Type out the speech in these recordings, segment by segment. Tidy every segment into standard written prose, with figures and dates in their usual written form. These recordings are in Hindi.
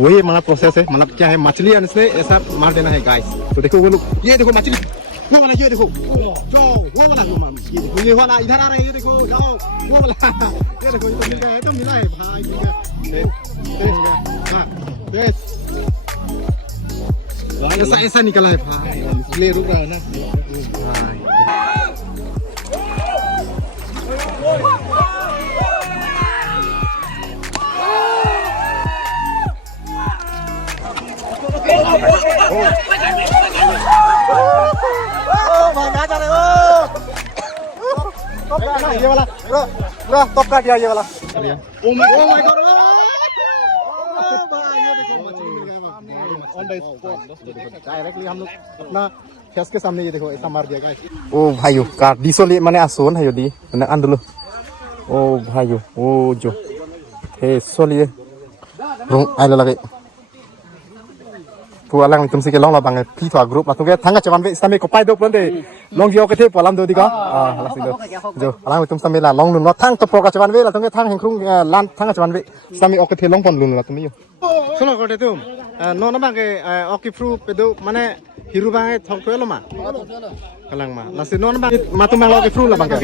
वही हमारा प्रोसेस है, मतलब क्या है मछली से ऐसा मार देना है गाइस। तो देखो वो लोग, ये देखो मछली, वो वाला ये देखो, जाओ वो वाला, ये देखो ये वाला इधर आ रहा है, ये देखो जाओ वो वाला, ये देखो ये तो मिल गया है, तो मिला है भाई, मिल गया, हाँ ऐसा ऐसा निकला है भाई, इसलिए रुक रहा है ना भाई। ये वाला पूरा टॉप काट दिया, ये वाला। ओ माय गॉड, ये देखो मछली मिल गया ऑन द स्पॉट डायरेक्टली हम लोग अपना फेस के सामने, ये देखो ऐसा मार दिया गाइस। ओ भाइयों काट दी सोली माने आसोन है दी ना आन दulu। ओ भाइयों ओ जो हे सोली rung ai lagi tua lang tum si ke long la bang pi thwa group la tu ke thang chawan ve sami ko pai do pon de long yo ke the polam do di ko la si do jo lang tum sami la long lun lo thang to pro ka chawan ve la tu ke thang heng krung lan thang chawan ve sami ok the long pon lun la tu mi yo sono ko de tum no na bang ke ok fru pe do mane hiru bang thok thwe lo ma kalang ma la si no na bang ma tu mang lo ke fru la bang ke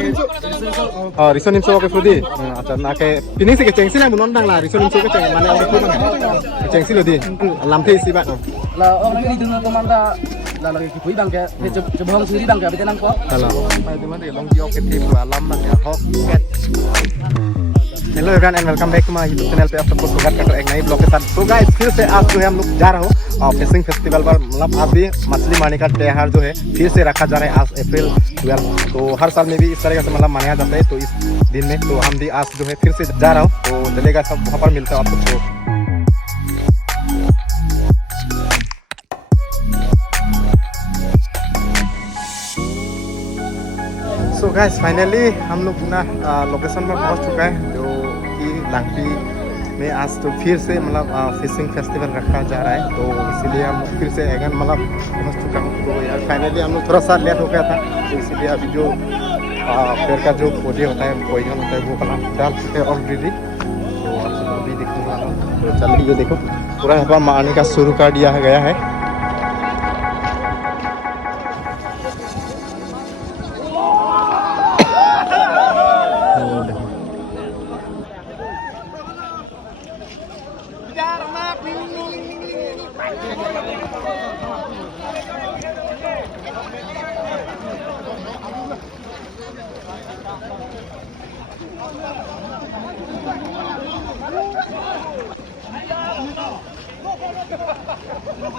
risonim so ke fru di acha na ke pining si ke cheng si na mun non bang la risonim so ke cheng mane ok fru bang ke cheng si lo di lam the si ba là ông nói đi đường công an là cái quý bằng cái chụp hông xử lý bằng cái bên năng có là mai thì mới long yo cái team và lâm là hot cat. Hello everyone and welcome back to my YouTube channel पे आप सबको स्वागत करता हूं एक नई ब्लॉग के साथ। तो गाइस फिर से आज जो है हम लोग जा रहे हो फिशिंग फेस्टिवल पर, मतलब आज भी मछली मारने का त्योहार जो है फिर से रखा जा रहा है आज अप्रैल 12। तो हर साल में भी इस तरह से मतलब मनाया जाता है, तो इस दिन में तो हम भी आज जो है फिर से जा रहा हूँ, तो चलेगा सब वहाँ पर मिलता है आप सबको। सो गाइस फाइनली हम लोग ना लोकेशन पर पहुंच चुका है, जो कि लांगपी में आज तो फिर से मतलब फिशिंग फेस्टिवल रखा जा रहा है, तो इसीलिए हम लोग फिर से अगेन मतलब पहुंच चुका हूँ। तो यार फाइनली हम लोग थोड़ा सा लेट हो गया था, तो इसीलिए अभी जो पेड़ का जो पौधे होता है पॉइजन होता है वो कला डाल चुके हैं ऑलरेडी, तो आप सब भी देखने वाला हूँ। तो चलिए ये देखो पूरा यहाँ पर मारने का शुरू कर दिया गया है।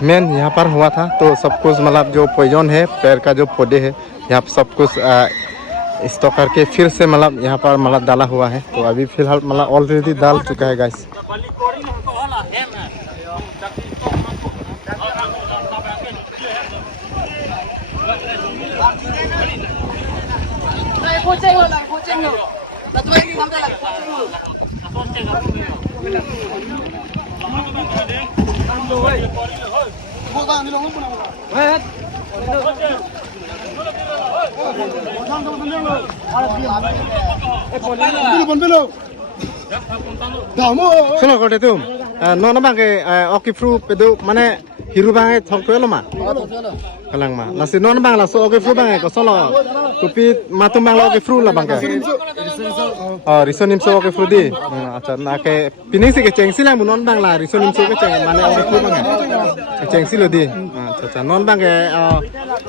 मेन यहाँ पर हुआ था, तो सब कुछ मतलब जो पॉइजन है पेड़ का जो पौधे है यहाँ पर सब कुछ स्टॉक करके फिर से मतलब यहाँ पर मतलब डाला हुआ है। तो अभी फिलहाल मतलब ऑलरेडी डाल चुका है गाइस। सुनो कोटे तुम नो ना बांगे ओके फ्रू पे दो माने हिरू बांगे थक थवे लो मा kalang ma lasi non bang la so oke fru bang ko solo kupi matum bang la oke fru la bang ka risonim so oke fru di acha na ke pining si ke cheng si la mun non bang la risonim so ke cheng mane oke fru bang ke cheng si lo di acha non bang ke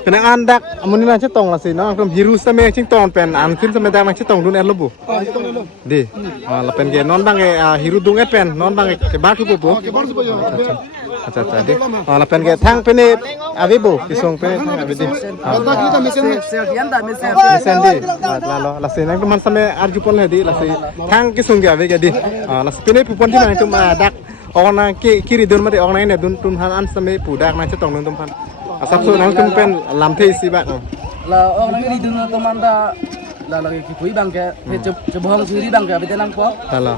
kena andak amun na chetong la si no kum hiru same ching ton pen an fin same da mang chetong dun en lobu di la pen ke non bang ke hiru dung et pen non bang ke ba thu bo acha acha di la pen ke thang pene avibo kisong pe avi di mesen di la se nang teman same arjupon le di la se thang kisong ge ave ge di la se pene pupon di nang tum dak ona kiri dun ma de ona ne dun tum han an same pu dak na chetong dun tum pan asap so nang tum pen lam thei si ba là ông nói đi đường công an là cái quý bằng cái chụp hông xử lý bằng cái bên năng có là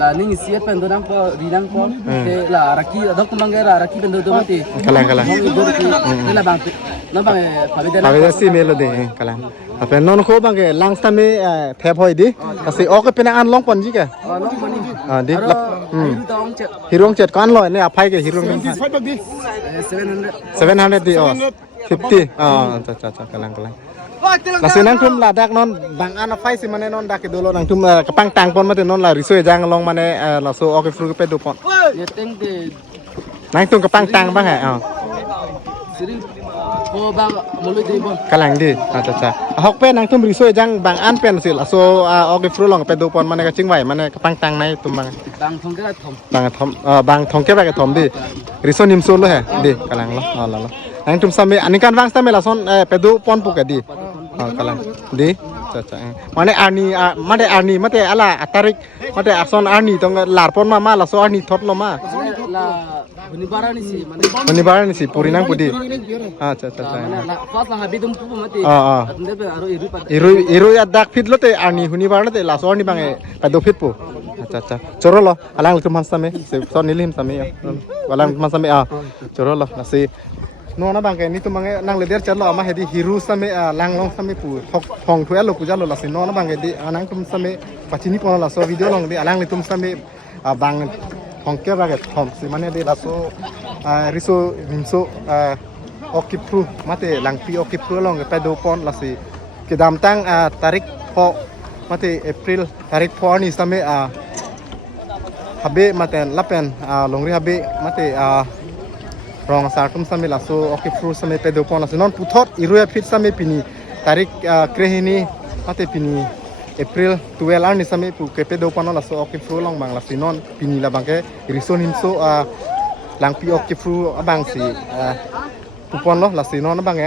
lah ning siap pen donang po rinang po te lah raki adok tumangga raki pen do mati kalang lah bang na bang pabida pabida si melo de kalang apa non ko bang ke lang sami phep hoi di kasi ok pina an long pon ji ke long mani di lap tong che hirong chet kan loi ne aphai ke hirong 700 di 50 cha cha kalang Nasi nang tum ladak non bang an aphai si mane non dak dolo nang tum kapang tang pon mate non la risoi jang long mane la so ok fru ke pe do pon ye teng de nang tum kapang tang bang ha siri ko bang mulu de bon kalang di cha cha hok pe nang tum risoi jang bang an pen sil so ok fru long pe do pon mane ka ching wai mane kapang tang nai tum bang thong ke thom bang thong ke ba ke thom di riso nim so lo he di kalang lo la nang tum same anikan wang same la son pe do pon pu ke di kalang di cha cha mane arni mate ala atarik mate akson arni tong lar pon ma la so arni thot lo ma la Bunibara ni si puri nang pudi cha cha cha la pas la habidum pu mati ande pe aro iru ya dak fit lo te arni hunibara te la so arni bange pa do fit pu cha cha choro lo alang tum same se son nilim same alang tum same choro lo na si no na bang ke ni tum bange nang le der chalo ma hedi hiru same lang long same pu thong thu elo ku jalo la si no na bang ke di anang tum same pachini pon la so video long di alang le tum same bang thong ke ba ke thom si mane di la so riso nimso okipru mate lang pi okipru long ke pedo pon la si ke dam tang tarik pho mate april tarik pho ni same habe mate lapen longri habe mate rong sartum same la so okipru same pedo pon la si non puthot iruya fit same pini tarik krehini mate pini April 12 ar ni same pu ke pedo pon la so okipru long bang la si non pini la bang ke rison himso lang pi okipru abang si pupon lo la si non bang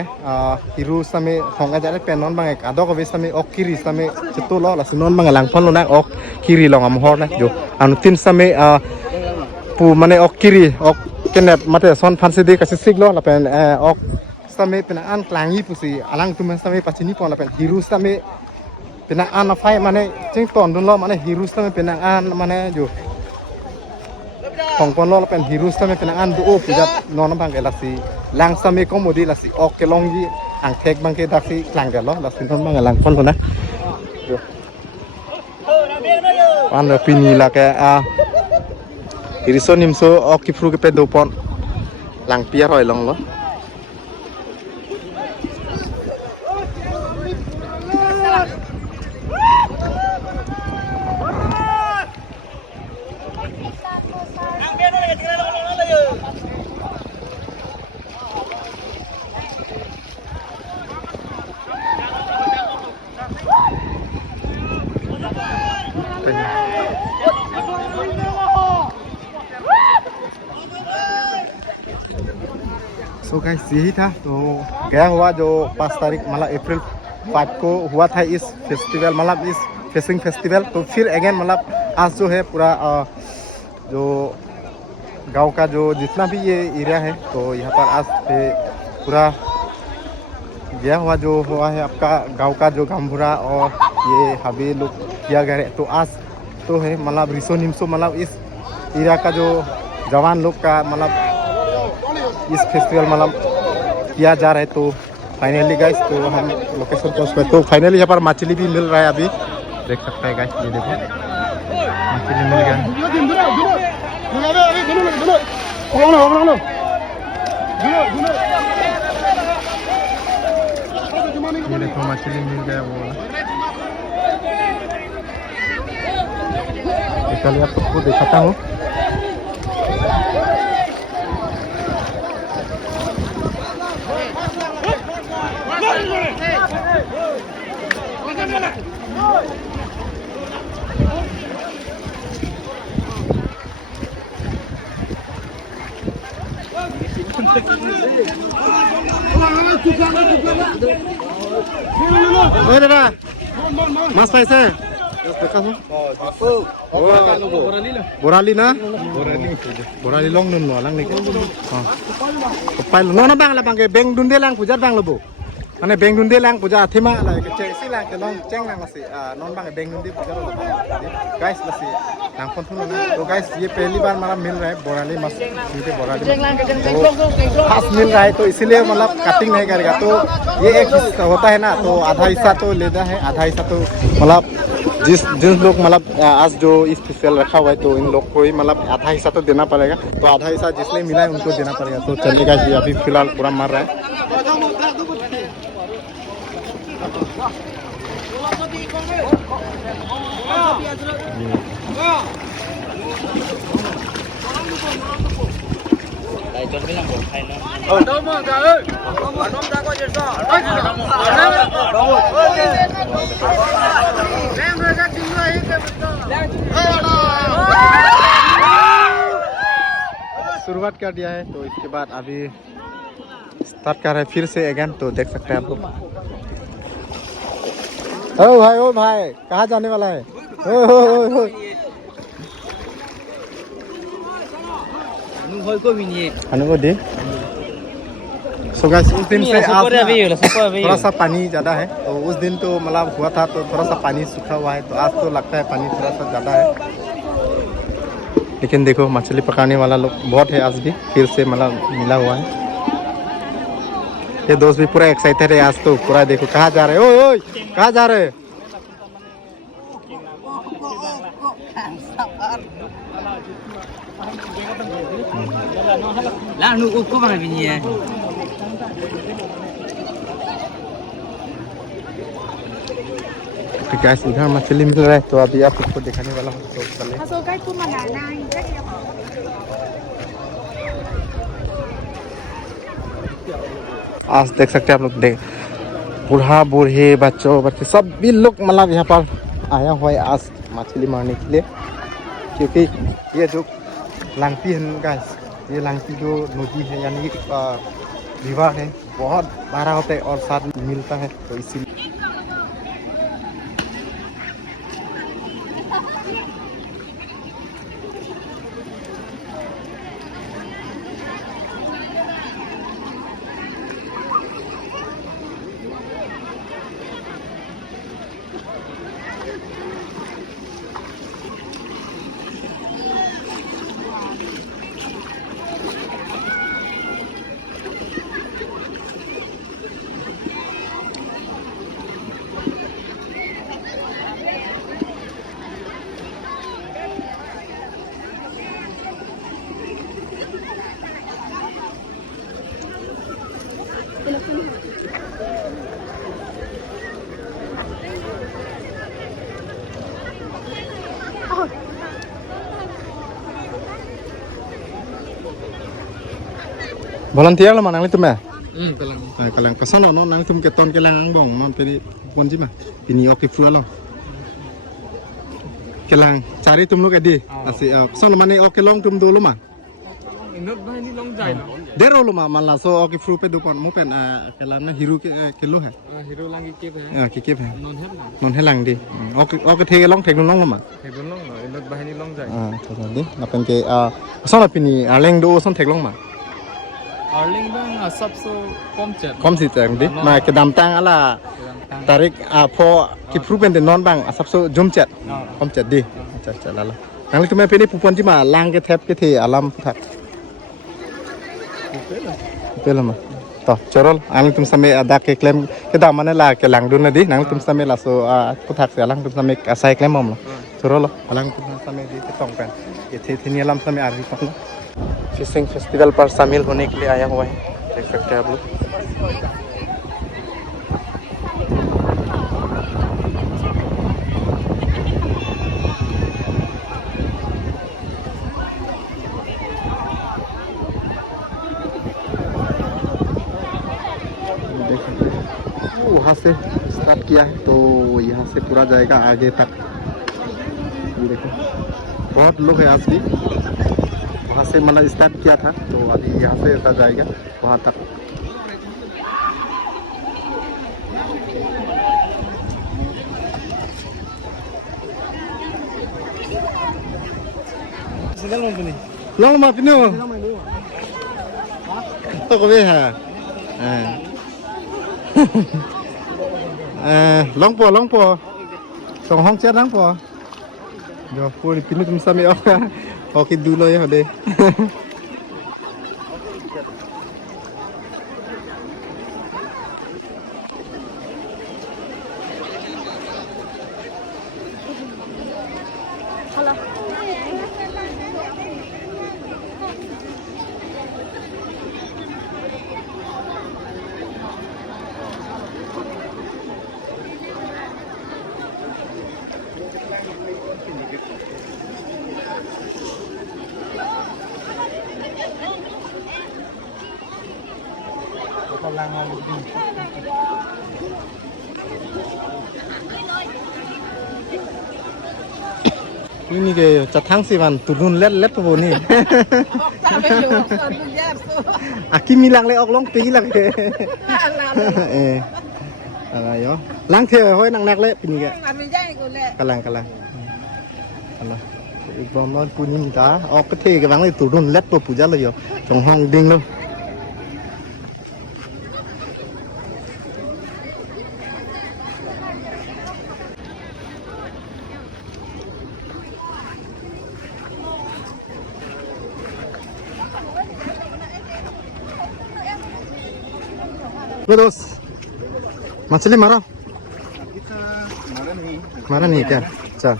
hiru same thong aja le pen non bang adok ve same okiri same chetu lo la si non bang lang pon lo na ok kiri long am hor na jo anu tin same pu mane okiri ok kenet mate son phansi de ka sik lo la pen ok same pen an klangi pu si alang tu men same pachini pon la pen hiru same penang an afai mane ching ton dun lo mane hiru same penang an mane jo Hong Kong lo pen hiru same penang an do pujat non bang la si lang same ko modi la si ok ke long ji ang thek bang ke dak si klang de lo la si non bang lang pon lo na jo an la pini la ke irison nimso ok fru ke pe do pon lang pia roi long lo So guys यही था तो गया हुआ जो 5 तारीख मतलब अप्रैल 5 को हुआ था इस फेस्टिवल मतलब इस फेसिंग फेस्टिवल तो फिर अगेन मतलब आज जो है पूरा जो गांव का जो जितना भी ये एरिया है तो यहाँ पर आज पूरा गया हुआ जो हुआ है आपका गांव का जो गांवबुरा और ये हबी लोग किया गया है तो आज तो है मतलब रिसो निम्सो मतलब इस एरिया का जो जवान लोग का मतलब इस फेस्टिवल मतलब किया जा रहा है तो फाइनली गाइस तो हम लोकेशन पहुंच गए तो फाइनली यहाँ पर मछली भी मिल रहा है अभी देख सकते हैं गाइस ये देखो मछली मिल गया ये देखो मछली मिल गया वो चलिए आपको दिखाता हूँ Oi दादा मास पाइছে Borali na Borali long nun no lang ni ko pai no na bang la bang ke beng dun de lang pujar bang lo bo Mana beng dundi lang puja athima lah kecil si lang ke nong ceng lang masih non bang beng dundi puja lo guys masih lang pun tuh तो guys ये पहली बार मतलब मिल रहा है बोराली मस्त इनके बोराली खास मिल रहा है तो इसीलिए मतलब कटिंग नहीं करेगा तो ये एक हिस्सा होता है ना तो आधा हिस्सा तो लेना है आधा हिस्सा तो मतलब जिन लोग मतलब आज जो स्पेशल रखा हुआ है तो इन लोग को ही मतलब आधा हिस्सा तो देना पड़ेगा तो आधा हिस्सा जिसने मिला है उनको देना पड़ेगा तो चलिएगा जी अभी फिलहाल पूरा मार रहा है शुरुआत कर दिया है तो इसके बाद अभी स्टार्ट कर रहे हैं फिर से अगेन तो देख सकते हैं आप लोग ओ भाई कहाँ जाने वाला है को दी सो गाइस उस दिन से आज थोड़ा सा पानी ज़्यादा है तो उस दिन तो मतलब हुआ था तो थोड़ा सा पानी सूखा हुआ है तो आज तो लगता है पानी थोड़ा सा ज़्यादा है लेकिन देखो मछली पकाने वाला लोग बहुत है आज भी फिर से मतलब मिला हुआ है ये दोस्त भी पूरा एक्साइटेड है आज तो पूरा देखो कहाँ जा रहे ओए कहाँ जा रहे गैस इधर मछली मिल रहा है तो अभी आप सबको दिखाने वाला हूँ तो चले आज देख सकते हैं आप लोग देख बूढ़ा बूढ़े बच्चों बच्चे सभी लोग मतलब यहाँ पर आया हुआ है आज मछली मारने के लिए क्योंकि ये जो लांगती है गाइस ये लांगती जो नदी है यानी रिवर है बहुत बड़ा होता है और साथ मिलता है तो इसीलिए volunteer lah mana itu mah kalang kesana no nang tum keton kelang bong non pedi pon ji mah pini oke fru lo kelang cari tum lu edi asi kesana mana oke long tum dulu mah Inut bah ini long jai lah. dero lo mah malah so oke fru pe dukon mu pen kelang na hiru kilo ha Hero lang kikip hai. kikip ha Non helang di oke the long thek long lo mah Hero long lah. Inut bah ini long jai. tadi napen ke kesana pini leng do son thek long mah Arling bang asap so komcet. kom si tang di ma ke dam tang ala tarik pho ki fru pen de non bang asap so jum chat kom chat di cha lala nang li tume peni pupon ji ma lang ke thep ke the alam thak pela ma to chorol ang tum same ada ke klem ke da mane la ke lang dun di nang tum same la so puthak se lang tum same asai klem mom chorol alang tum same di ke tong pen ये थे थी नीलम समय आरवी पकना फिशिंग फेस्टिवल पर शामिल होने के लिए आया हुआ है देख सकते हैं आप लोग वहाँ से स्टार्ट किया है तो यहाँ से पूरा जाएगा आगे तक देखो बहुत लोग है आज भी वहाँ से मतलब स्टार्ट किया था तो अभी यहाँ से ऐसा जाएगा वहाँ तक long mà pinu to có biết hả long po. Song hong chat lang po. Yo, puri pinut sami oka. Okay dulo ya deh. Ini ke catang sih man turun let po ni. Aki milang le ok long pi lang ke. Ala yo. Lang theo hoi nang nak le pin ke. Kalang. Ala. Ibom non punim ta ok ke the ke bang le turun let po puja le yo. Trong hong ding lo. दोस्त मछली मारा मारा नहीं क्या अच्छा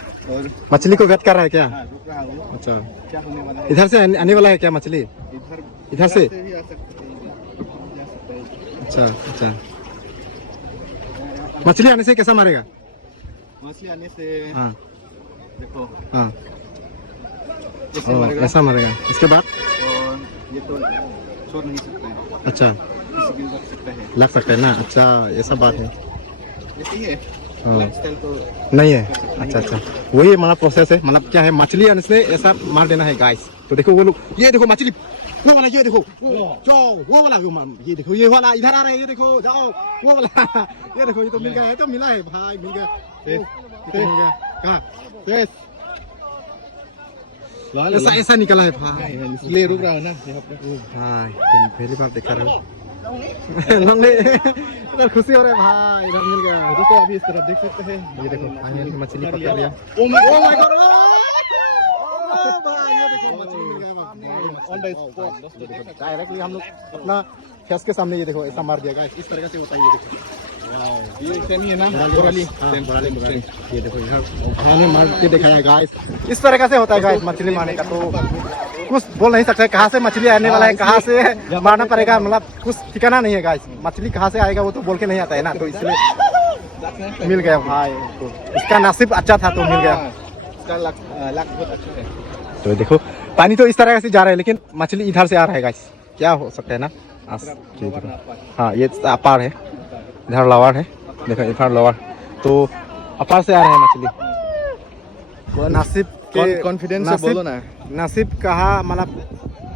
मछली को वेट कर रहा है क्या अच्छा इधर से आने वाला है क्या मछली इधर से अच्छा मछली आने से कैसा मारेगा मछली आने से हाँ देखो हाँ ऐसा मारेगा इसके बाद और ये तो छोड़ नहीं सकता है अच्छा लग सकता है ना अच्छा ऐसा बात है ऐसे ही है स्टाइल तो नहीं है अच्छा वही हमारा प्रोसेस है मतलब क्या है मछली आने से ऐसा मार देना है गाइस तो देखो वो लोग ये देखो मछली वो वाला ये देखो जाओ वो वाला ये देखो ये वाला इधर आ रहा है ये देखो जाओ वो वाला ये देखो ये तो मिल गया है तो मिला है भाई मिल गया कहाँ ऐसा निकला है भाई इसलिए रुक रहा है ना यहाँ पे भाई पहली बार देखा रहे हो लंगड़े इधर खुशी हो रहा है भाई इधर मिल गया दोस्तों अभी इस तरफ देख सकते हैं ये देखो फाइनली मछली पकड़ लिया ओ माय गॉड भाई ये देखो मछली मिल गया ऑन द स्पॉट दोस्तों देख सकते डायरेक्टली हम लोग अपना फेस के सामने ये देखो ऐसा मार दिया गाइस इस तरह से होता है ये देखो ये सेम ही है ना बोराली ये देखो इधर खाने मार के दिखाया गाइस इस तरह से होता है गाइस मछली मारने का तो कुछ बोल नहीं सकते कहाँ से मछली आने वाला है कहाँ से मारना पड़ेगा मतलब कुछ ठिकाना नहीं है गाइस मछली कहाँ से आएगा वो तो बोल के नहीं आता है ना तो इसलिए मिल गया भाई तो इसका नसीब अच्छा था तो मिल गया इसका लक बहुत अच्छा है तो देखो पानी तो इस तरह से जा रहा है लेकिन मछली इधर से आ रहा है गाइस क्या हो सकता है ना हाँ ये अपार है इधर लवार है देखो इधर लवार तो अपार से आ रहा है मछली नसीब कॉन्फिडेंस से बोलो ना नसीब कहाँ मतलब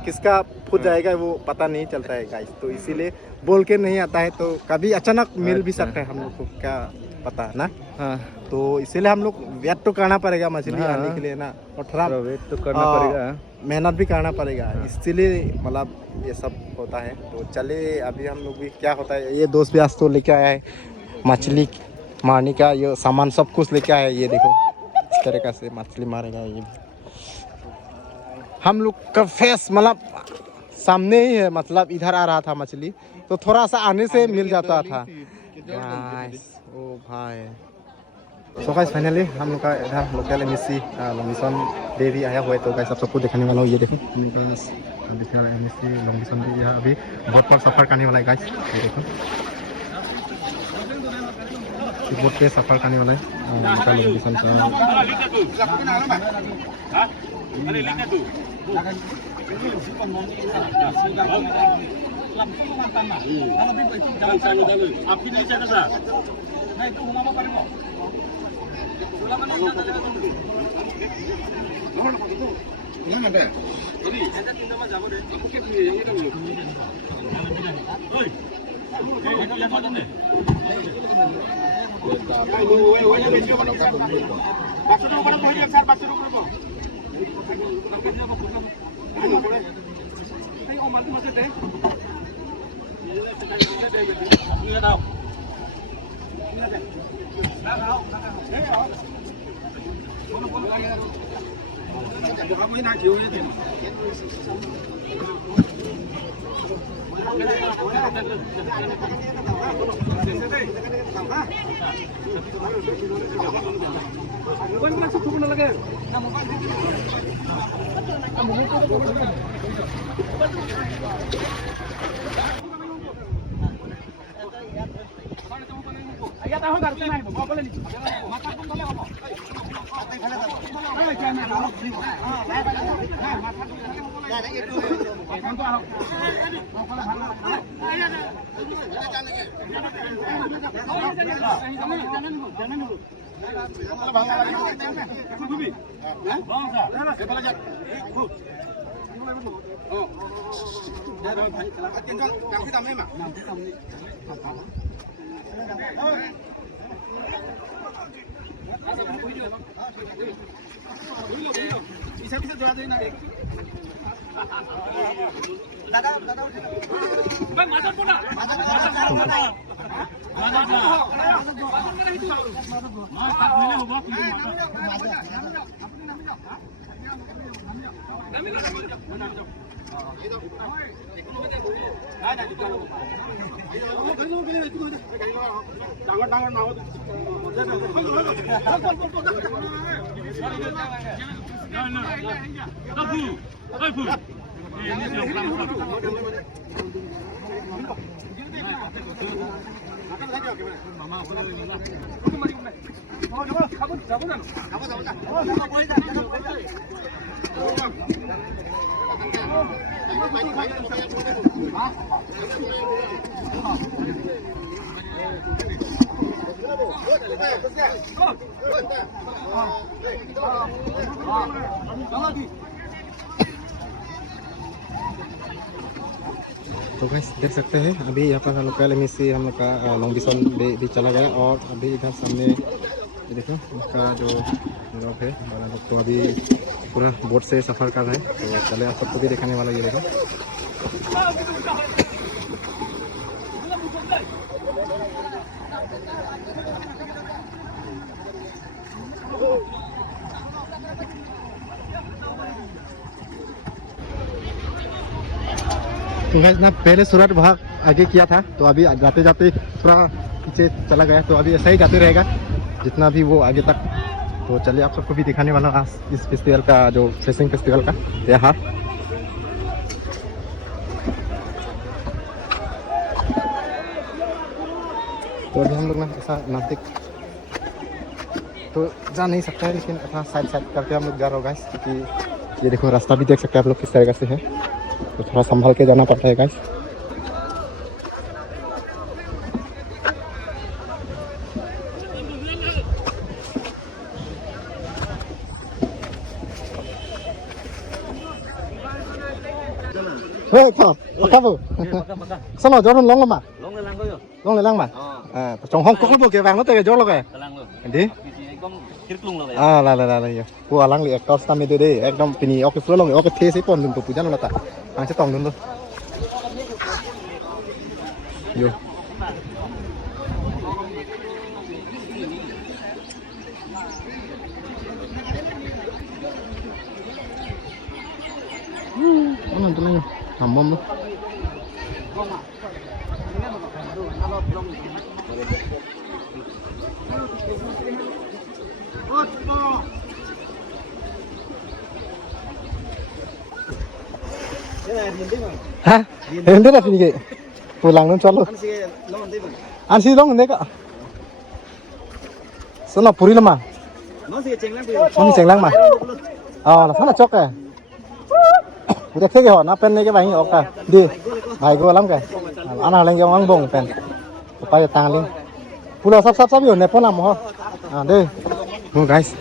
किसका फूट जाएगा वो पता नहीं चलता है गाइस तो इसीलिए बोल के नहीं आता है तो कभी अचानक मिल भी सकता है हम लोग को क्या पता है ना हाँ तो इसीलिए हम लोग वेट तो करना पड़ेगा मछली आने के लिए ना और थोड़ा वेट तो करना पड़ेगा मेहनत भी करना पड़ेगा इसलिए मतलब ये सब होता है तो चले अभी हम लोग भी क्या होता है ये दोस्त भी आज तो लेके आया है मछली मारने का ये सामान सब कुछ लेके आया है ये देखो इस तरीका से मछली मारेगा ये हम लोग का फेस मतलब सामने ही है मतलब इधर आ रहा था मछली तो थोड़ा सा आने से मिल जाता था ओ भाई सो गाइस फाइनली हम लोग का इधर लोकल एमएससी लॉन्गिसन डे भी आया हुआ है तो गाइस आप सबको दिखाने वाला हूँ ये देखो एमएससी लॉन्गिसन भी यहाँ अभी बोट पर सफ़र करने वाला है गाइस ये देखो बोट पे सफ़र करने वाला है लॉन्गिसन तो गाइस देख सकते हैं अभी यहाँ पर हम लोग का एमएससी हम लोग का लॉन्ग बिसोन भी चला गया और अभी इधर सामने ये देखो उसका जो लोग है हमारा लोग तो अभी पूरा बोट से सफ़र कर रहे हैं। तो चले आप सबको भी दिखाने वाला ये देखो। तो गाइस ना पहले सूरत भाग आगे किया था, तो अभी जाते जाते थोड़ा पीछे चला गया, तो अभी ऐसा ही जाते रहेगा जितना भी वो आगे तक। तो चलिए आप सबको भी दिखाने वाला हूँ इस फेस्टिवल का, जो फिशिंग फेस्टिवल का यहाँ। तो अभी हम लोग ना ऐसा नज़दीक तो जा नहीं सकता है, लेकिन अपना साइड साइड करके हम लोग जा रहे हो गाइस, क्योंकि ये देखो रास्ता भी देख सकते हैं आप लोग किस तरीके से है, तो थोड़ा संभाल के जाना पड़ता है guys. Pakai bu, sana jualan long lama, long lelang mah, trong Hong Kong lu kayak bang lu tega jual lo kayak, di, lah ya, gua lang lihat kau stamina itu deh, ekdom pini oke flow long, oke tes pun untuk pujan lo tak, angkat tong dulu, yo. Ano tuh nih, hamam tuh. Hah? Hindi na pinigay. Pulang nun chalo. Ansi long hindi ka. Sana puri lama. Nong cheng lang ma. Ah, sana chok eh. Udah kaya ho, na pen này cái bài ok đi, bài go lắm kìa, anh nào lên cái ông bông pen, phải tàng lên, pulau sắp rồi này phone làm ho, đây, guys,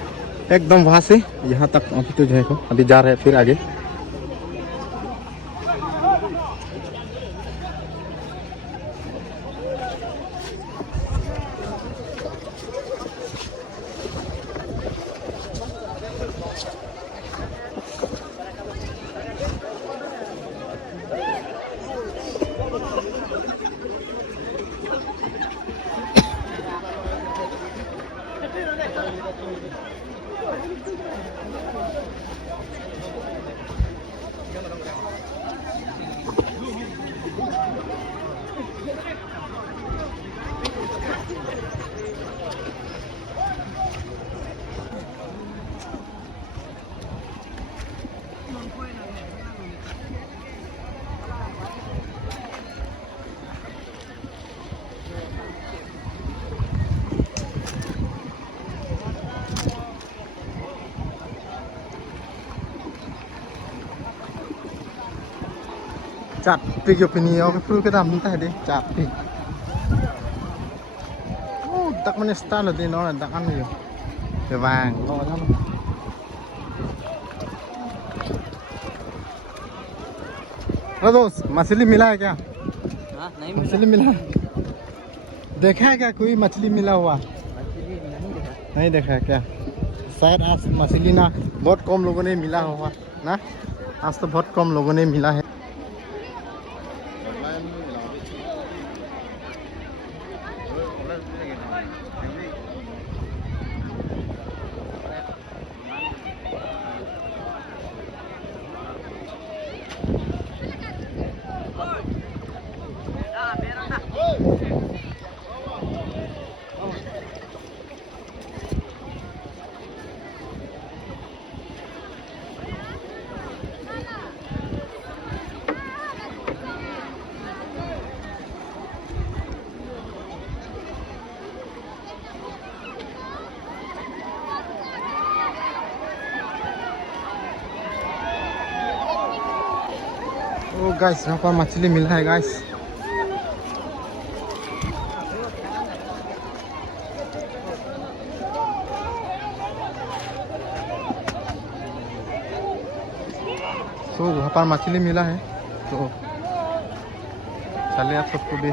एकदम वहाँ से यहाँ तक अभी तो जो है अभी जा रहे हैं फिर आगे। chặt pig yo pini yo fruit cái đam ta đi chặt pig tak mana style đi nó là tak ăn nhiều cái vàng to lắm Hello दोस्त मछली मिला है क्या हाँ नहीं मछली मिला देखा है क्या कोई मछली मिला हुआ नहीं देखा है क्या शायद आज मछली ना बहुत कम लोगों ने मिला हुआ ना आज तो बहुत कम लोगों ने मिला है ओ गाइस यहाँ पर मछली मिला है गाइस तो वहाँ पर मछली मिला है तो चलिए आप सबको भी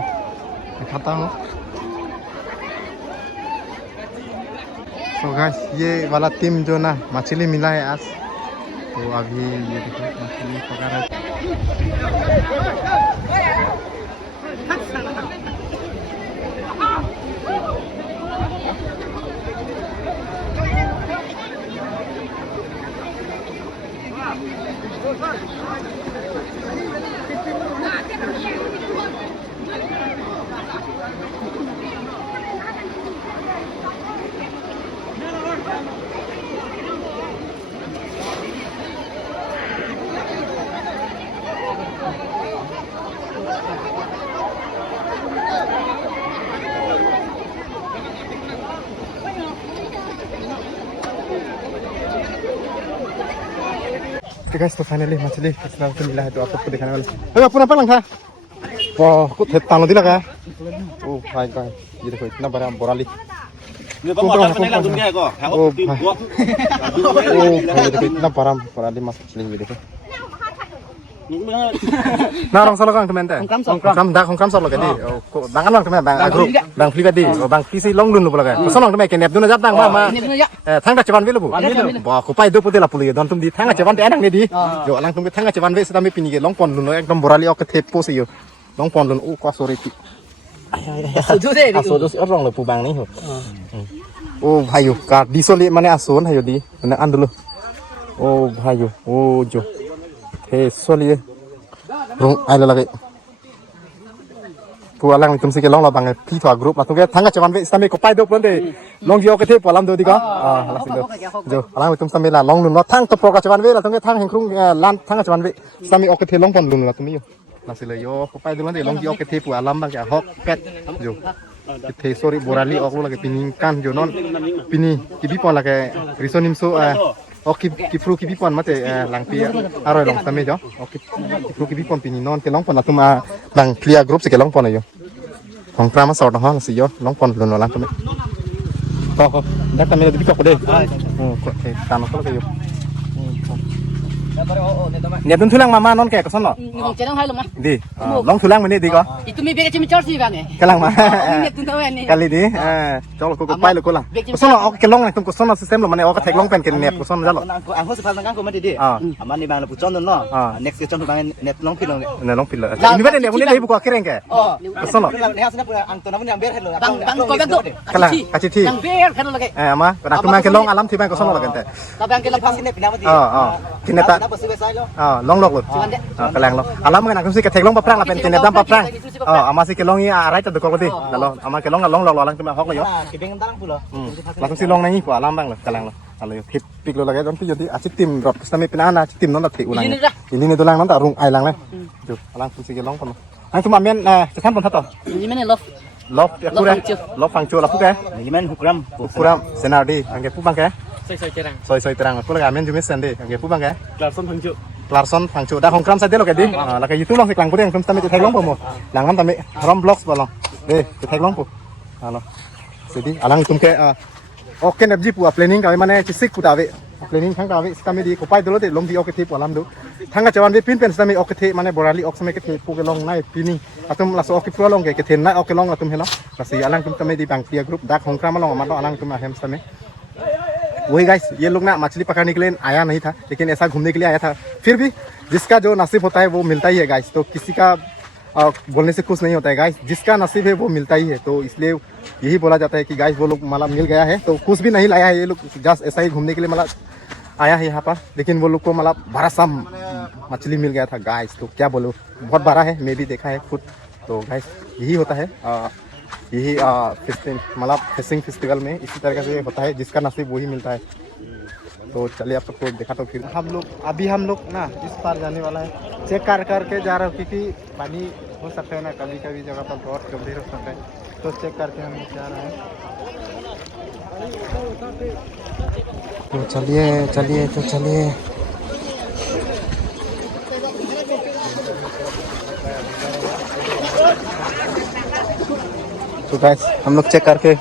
दिखाता हूँ तो गाइस ये वाला टीम जो ना मछली मिला है आज तो अभी ये देखो मछली पका रहा है गाइस तो फाइनली मछली कितना तो मिला है तो आप सबको दिखाने वाला है अपना पलंग था वाह कुछ तांग दी लगा ओ भाई भाई ये देखो इतना बड़ा बोराली ओ भाई देखो इतना बड़ा बोराली मछली ये देखो nah orang solo kan kemen teh kongkam dah kongkam solo kan di bang kan kemen bang agro bang fli kan di bang fli si long dun lu pula kan solo kemen kenep dun jat dang ma thang da ceban ve lu bu ba ko pai do putih la puli don tum di thang da ceban te anang ni di jo alang tum thang da ceban ve sedami pini ge long pon dun ekdom borali ok thep po si yo long pon dun ko sorry ti aso orang lu pu bang ni oh bhai yo ka di soli mane ason hayo di na an dulu oh bhai yo oh jo sorry rung ai là cái phụ lang tụi mình long là bằng phi thỏa group là tụi cái thằng cái chọn vệ sami có pai đốt luôn đấy long gì cái thế bỏ làm được đi có là xin được rồi lang tụi mình là long luôn nó thằng tập pro cái chọn vệ là tụi cái thằng hình khung lan thằng cái chọn vệ sami cái thế long còn luôn là tụi mình là xin được yo có pai đốt luôn đấy long gì cái thế phụ làm bằng cái hot pet rồi cái thế sorry borali luôn là cái pinin can rồi non pini cái bí còn là cái risonim so Oke, kipru kipipon mate langpia aroy long tame jo. Oke, kipru kipipon pini non ke long pon atum bang clear group se ke long pon ayo. Hong krama sort ho si yo long pon lun lang tame. Ko dak tame di ko de. Ko ke tano ko ke yo. Nya dun thulang mama non ke ko son lo. Cenang hai lo ma. Di, long thulang mene di ko. Itu mi bega cimi chorsi kan ne. Kalang ma. Ini tun tahu ni. Kali di, cholo ko pai lo ko lang. Ko son lo ke long tum ko son system lo mane o ka thek long pen ke nep ko son ja lo. Ang ho sepan ngang ko mati di. Aman ni bang la pucon no. Next ke chon bang net long pin long. Ne long pin lo. Ini bede ne bunyi dai bu ko keren ke. Ko son lo. Ne hasna pura ang to namun yang ber hello. Bang ko bang tu. Kalang kaci ti. Yang ber kan lagi. Ama, na tum ke long alam ti bang ko son lo kan te. Ka bang ke la Pas ni pinamati. Kineta. Apa sih besai lo? Long lok luôn cái làng lo alam cái nào cũng xí cái thèn long bắp rang là bên trên đam bắp rang ama xí cái long như rai chặt được con đi là lo ama cái long là long lok lang tu mà hok là yo Ki beng tarang pulo. là cũng xí long này như của alam bang lo cái làng lo là hip pik lo là cái giống như jadi aci tim rot kami pinana aci tim non là thị ulang ini nih tulang non tak rung ai lang này tuh alang cũng xí cái long con anh cuma mianจะทำบนทัดต่อ Ini mana lo? lop ya kure lop phang chua là phúc cái Limen hukram. Kuram senar đi anh cái phúc bang cái Soi soi cerang. soi terang phúc là mian cuma sen đi anh cái phúc bang cái Klapson phang chuk. Clarkson pangcu dah hongkram saja lo kedi laka YouTube long seklang putih hongkram tami tetek long pomo langan tami rom blocks bolong tetek long pu ano jadi alang tum ke oke FG pu planning kami mana cisik pu tawe planning thang tawe kami di kopai dulu de long di oke ti polam du thang cawan be pin pen tami oke ti mana borali ok samai ke ti pu ke long nai pini atum laso oke pu long ke ten nai oke long atum helong lasi alang tum tami di bang tia group dak hongkram long amado alang tum ahem tami वही गाइस ये लोग ना मछली पकड़ने के लिए आया नहीं था लेकिन ऐसा घूमने के लिए आया था फिर भी जिसका जो नसीब होता है वो मिलता ही है गाइस तो किसी का बोलने से खुश नहीं होता है गाइस जिसका नसीब है वो मिलता ही है तो इसलिए यही बोला जाता है कि गाइस वो लोग मतलब मिल गया है तो कुछ भी नहीं लाया है ये लोग जस्ट ऐसा ही घूमने के लिए मतलब आया है यहाँ पर लेकिन वो लोग को मतलब बड़ा सा मछली मिल गया था गाइस तो क्या बोलो बहुत बड़ा है मैं भी देखा है खुद तो गाइस यही होता है यही मतलब फिशिंग फेस्टिवल में इसी तरह से होता है जिसका नसीब वही मिलता है तो चलिए आप सबको देखा तो फिर हम लोग अभी हम लोग ना इस पार जाने वाला है चेक करके जा रहा हूँ क्योंकि पानी हो सकता है ना कभी कभी जगह पर बहुत गंभीर हो सकता है तो चेक करके हम लोग जा रहे हैं तो चलिए तो गाइस हम लोग चेक करके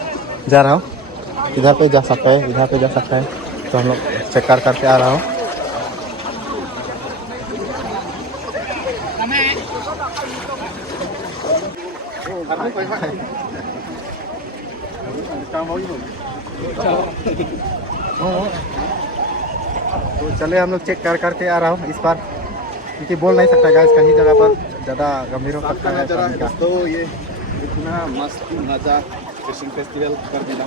जा रहा हूँ इधर पे जा सकता है इधर पे जा सकता है तो हम लोग चेक करके आ रहा हूँ तो चले हम लोग चेक करके आ रहा हूँ इस बार क्योंकि बोल नहीं सकता गाइस कहीं जगह पर ज़्यादा गंभीर हो सकता है तो ये इतना मस्त मजा फिशिंग फेस्टिवल कर दिया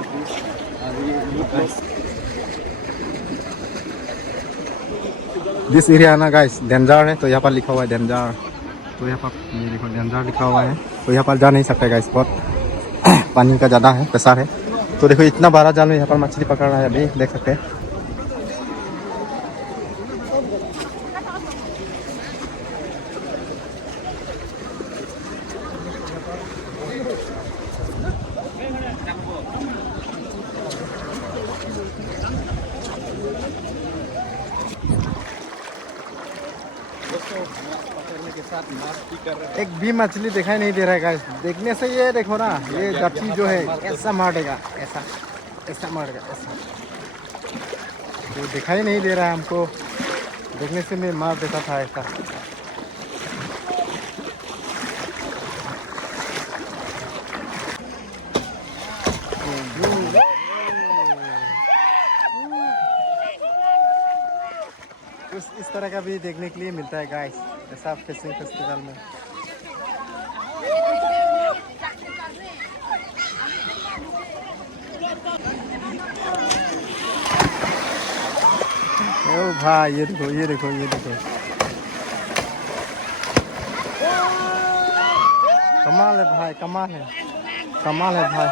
दिस एरिया ना गाइस डेंजर है तो यहाँ पर लिखा हुआ है डेंजर तो यहाँ पर ये देखो डेंजर लिखा हुआ है तो यहाँ पर जा नहीं सकते गाइस बहुत पानी का ज़्यादा है प्रेशर है तो देखो इतना बड़ा जाल में यहाँ पर मछली पकड़ रहा है अभी देख सकते हैं एक भी मछली दिखाई नहीं दे रहा है गाइस देखने से ये देखो ना ये गप्पी जो है ऐसा मार देगा ऐसा मार देगा ऐसा तो दिखाई नहीं दे रहा है हमको देखने से मैं मार देता था ऐसा इस तरह का भी देखने के लिए मिलता है गाइस ऐसा फिशिंग फेस्टिवल में ओ भाई ये देखो कमाल है भाई कमाल है भाई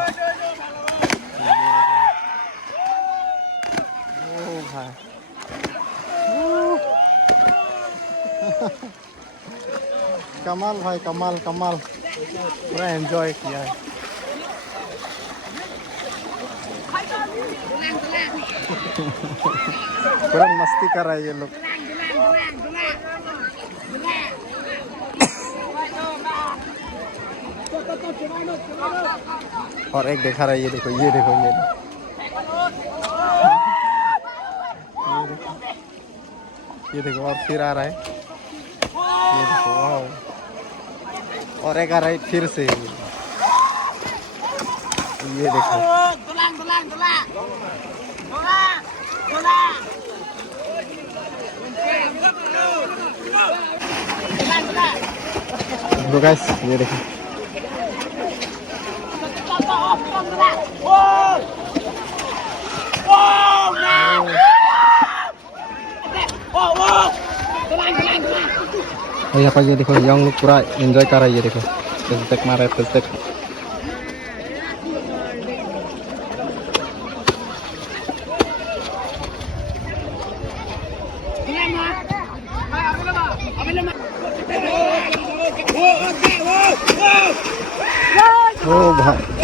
ओ भाई कमाल भाई कमाल पूरा एंजॉय किया है पूरा मस्ती कर रहा है ये लोग और एक देखा रहा है ये देखो और फिर आ रहा है ये देखो वाओ और एक आ रहा है फिर से ये देखो तो गाइस ये देखो और यहाँ पर ये देखो यंग लोग पूरा एंजॉय कर रहा है ये देखो फिश मार रहा है फिश ओ भाई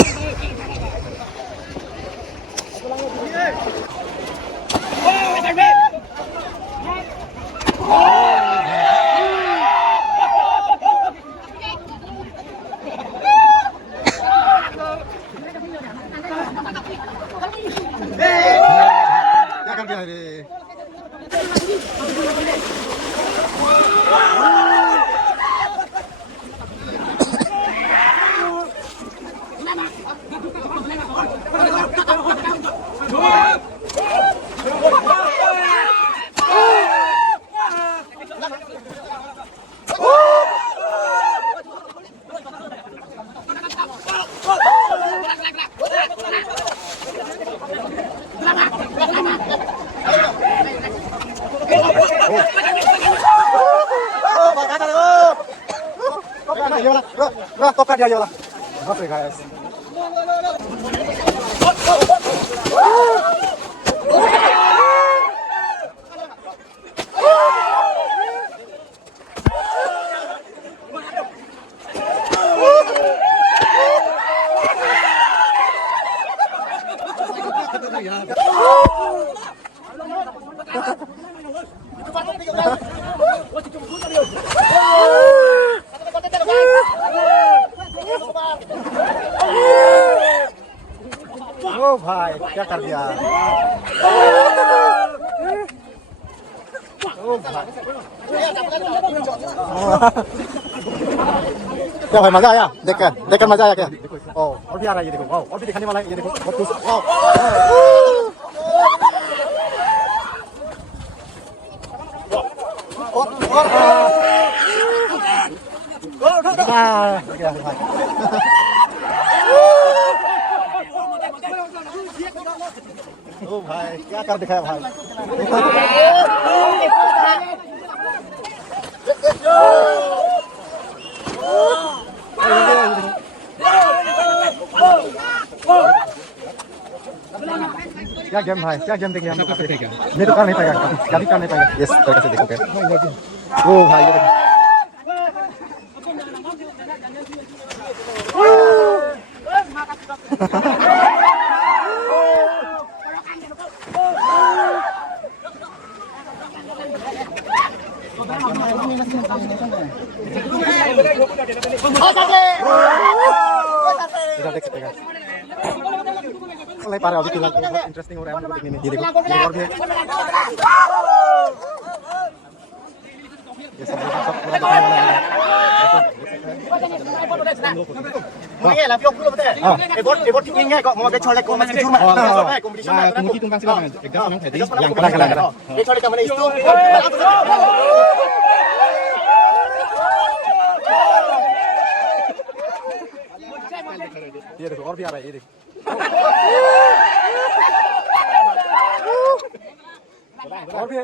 Ro, tokat dia yola. Oke guys. ओ भाई क्या कर दिया ओ भाई क्या भाई मजा आया देखकर मजा आया क्या ओ और भी आ रहा है ये देखो वाओ और भी दिखाने वाला है ये देखो बहुत खुश वाओ ओ भाई क्या कर दिखाया भाई क्या गेम भाई क्या गेम देखिए हम लोग मैं तो कर नहीं पाएगा कभी कर नहीं पाएगा यस तरीके से देखो ओ भाई ये देखो इधर देख सकते हैं नहीं पा रहा अभी फिलहाल बहुत इंटरेस्टिंग हो रहा है हमको देखने में ये देखो और भी ये सब पूरा दिखाने वाला है Nghe là phiêu cũng thế. Cái bot kinh nghe, có một cái trò này có mà chơi chung mà. Competition mà. Tunggu kita bang silakan. एकदम yang tadi yang kalah. Cái trò này cái mana itu? ये देखो और भी आ रहा है ये देखो और भी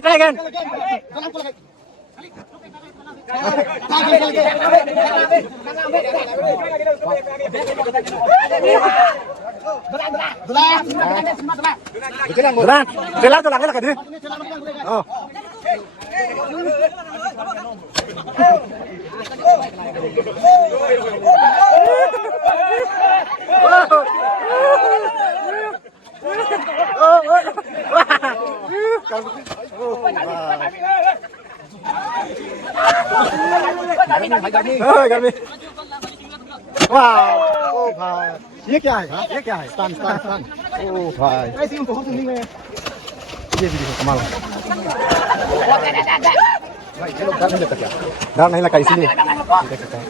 try again Beran, jalan tuh langgar lagi. Oh. गर्मी वाह ओ भाई ये क्या है ये क्या है स्टन ओ भाई ऐसे उनको हम सुनेंगे ये भी देखो कमाल भाई ये लोग डर नहीं लगता इसीलिए देख सकते हैं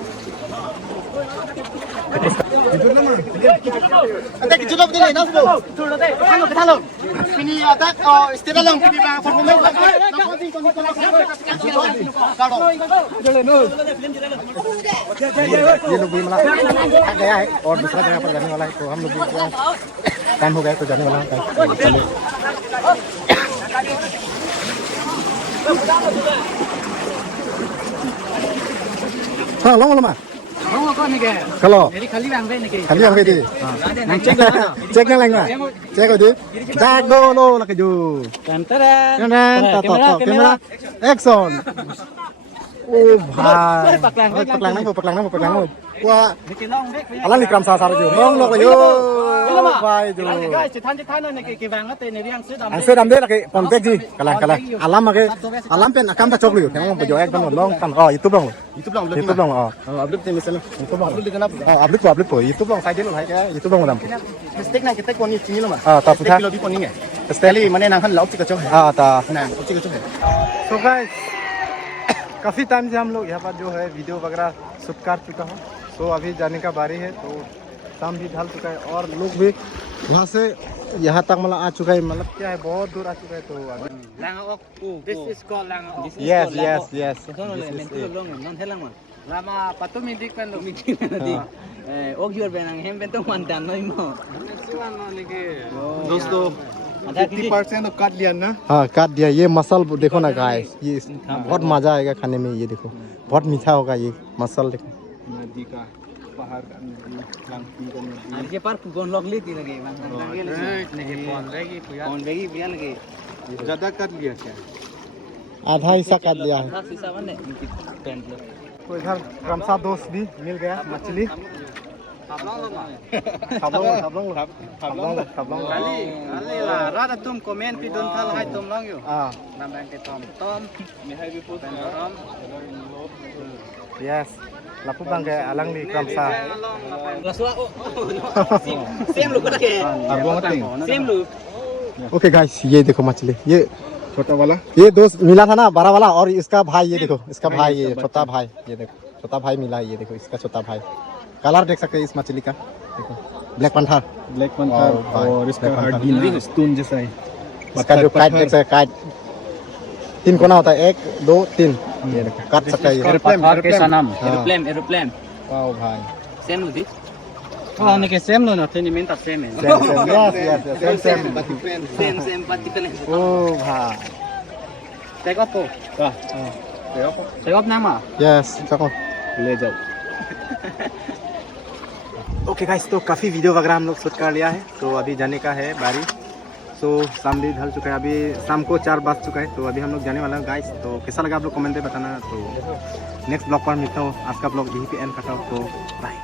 Ada kejulap dulu, nasbo. Betul deh. Kalau sini ada istilah lang sini bang performance. ये लोग भी मतलब थक गया है और दूसरा जगह पर जाने वाला है तो हम लोग भी टाइम हो गया तो जाने वाला है चलिए हाँ लो लो Không có này kìa. kalau Jadi kali bang bên này kìa. kali yang ini cek yang lain cek itu jago lo lah keju Tantaran. kamera action oh भाई paklang nang wah alang likram sasar jo nong lo yo भाई jo Guys, cetan này kìa vàng nó tên này riêng sữa đầm. ang sir amde lagi kontak ji kalang alam ake alam pen akam ta chok lu yang mau ek ban long kan oh itu bang YouTube bang oh Upload ni misalnya. itu bang Upload dengan apa? upload po YouTube bang side lu hai ke YouTube bang dam Mistake nak kita koni sini lah mah. ta putar Kilo di koni nge. Sekali mana nang kan laut tiga cok है. ta Nah, tiga cok है. तो गाइस काफ़ी टाइम से हम लोग यहाँ पर जो है वीडियो वगैरह शूट कर चुका हूँ तो अभी जाने का बारी है तो शाम भी ढल चुका है और लोग भी वहाँ से यहाँ तक मतलब आ चुका है मतलब क्या है बहुत दूर आ चुका है तो Langaok. This is called Langaok. yes Non thế lang mà. Lama pato midik kan lo midik na di. Ok yur benang hem bentong mantan no imo. दोस्तों 50% तो काट लिया ना। हाँ काट दिया। ये मसल देखो ना गाइस, ये बहुत मजा आएगा खाने में। ये देखो बहुत मीठा होगा ये मसल देखो। नदी का पहाड़ का नदी, लांगती का नदी। ये पर गोन लॉक लेती लगे नहीं कौन रहेगी बिया लगे ज्यादा काट लिया क्या? आधा हिस्सा काट दिया है। शीशा बने तो इधर रमसा दोस्त भी मिल गया मछली। Rada tum komen pi don thal hai tum lang yo. Nam bang ke tom. Me hai bi put Yes. Lapu bang ke alang di Ramsa. Rasua Same look lagi. Same look. Okay guys ये देखो मछली, ये छोटा वाला ये दोस्त मिला था ना बड़ा वाला, और इसका भाई ये देखो, इसका भाई ये छोटा भाई, ये देखो छोटा भाई मिला है। ये देखो इसका छोटा भाई। कलर देख सकते हैं इस मछली का, देखो ब्लैक पंथर। ब्लैक पंथर और इसका हड्डी ना स्टोन जैसा है। इसका जो काट देख सकते हैं, काट 3 कोना होता है, 1 2 3। ये देखो काट सकता है ये। Aeroplane. वाओ भाई Same look. Oh, ni ke same no ni minta same. Same Same particular. ओ भाई Take off po. Take off nama. Yes चलो ले जाओ। ओके गाइस, तो काफ़ी वीडियो वगैरह हम लोग शूट कर लिया है, तो अभी जाने का है बारी। तो शाम भी ढल चुका है, अभी शाम को 4 बज चुका है, तो अभी हम लोग जाने वाला है गाइस। तो कैसा लगा आप लोग कमेंट में बताना। तो नेक्स्ट ब्लॉग पर मिलता हूँ। आज का ब्लॉग यहीं पे एंड करता हूँ, तो बाय।